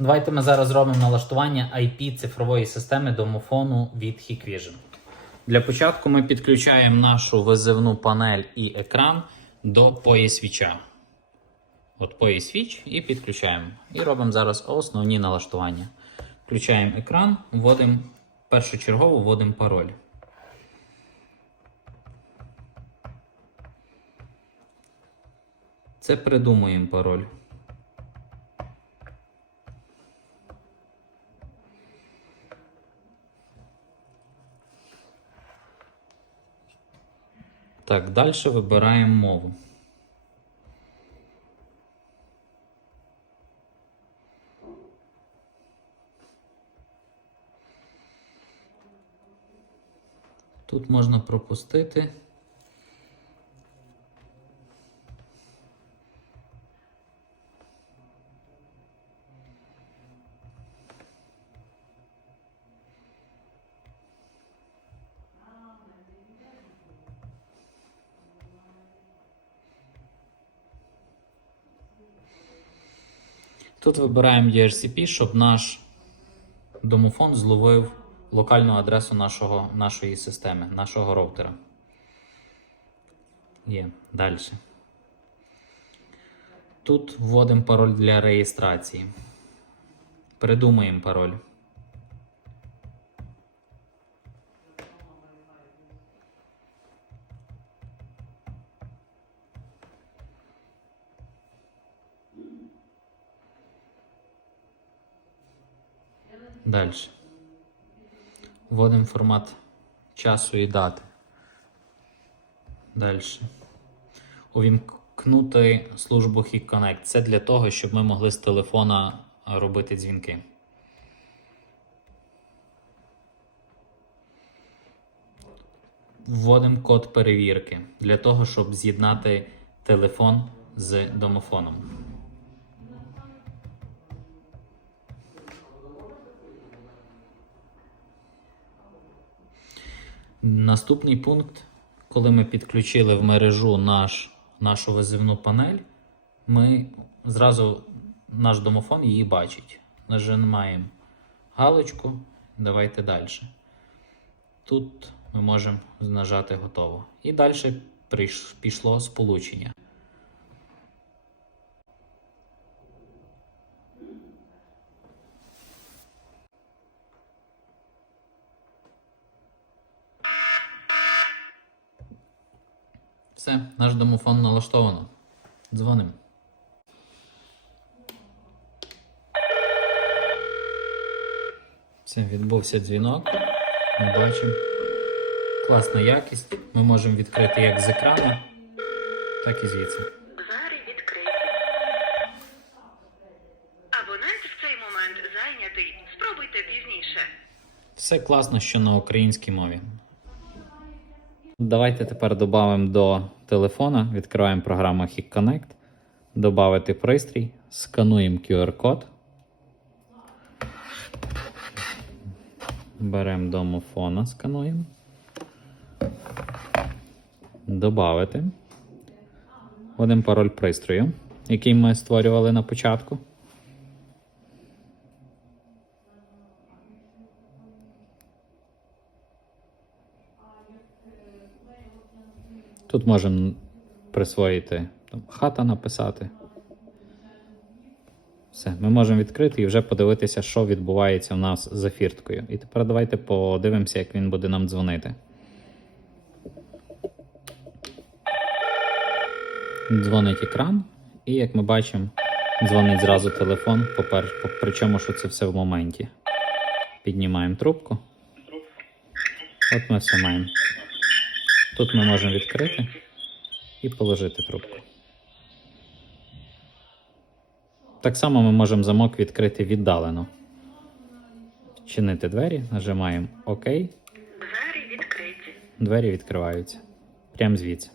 Давайте ми зараз зробимо налаштування IP цифрової системи домофону від Hikvision. Для початку ми підключаємо нашу визивну панель і екран до поїсвіча. От поїсвіч і підключаємо. І робимо зараз основні налаштування. Включаємо екран, вводимо першочергово вводимо пароль. Це придумуємо пароль. Так, далі вибираємо мову. Тут можна пропустити. Тут вибираємо ERCP, щоб наш домофон зловив локальну адресу нашого, нашої системи, нашого роутера. Є. Далі. Тут вводимо пароль для реєстрації. Придумаємо пароль. Далі. Вводимо формат часу і дати. Далі. Увімкнути службу Connect. Це для того, щоб ми могли з телефона робити дзвінки. Вводимо код перевірки для того, щоб з'єднати телефон з домофоном. Наступний пункт, коли ми підключили в мережу наш, нашу визивну панель, ми зразу наш домофон її бачить. Нажимаємо галочку, давайте далі. Тут ми можемо нажати готово. І далі пішло сполучення. Все, наш домофон налаштовано. Дзвонимо. Все, відбувся дзвінок. Ми бачимо. Класна якість. Ми можемо відкрити як з екрану, так і звідси. Двері відкриті. Абонент в цей момент зайнятий. Спробуйте пізніше. Все класно, що на українській мові. Давайте тепер додамо до телефона, відкриваємо програму Hik Connect, додати пристрій, скануємо QR-код. Беремо домофона, скануємо. Добавити. Вводимо пароль пристрою, який ми створювали на початку. Тут можемо присвоїти там, хата написати. Все, ми можемо відкрити і вже подивитися, що відбувається у нас за фірткою. І тепер давайте подивимося, як він буде нам дзвонити. Дзвонить екран, і як ми бачимо, дзвонить зразу телефон, причому що це все в моменті. Піднімаємо трубку. От ми все маємо. Тут ми можемо відкрити і положити трубку. Так само ми можемо замок відкрити віддалено. Чинити двері, нажимаємо ОК, Двері відкриті. двері відкриваються. Прямо звідси.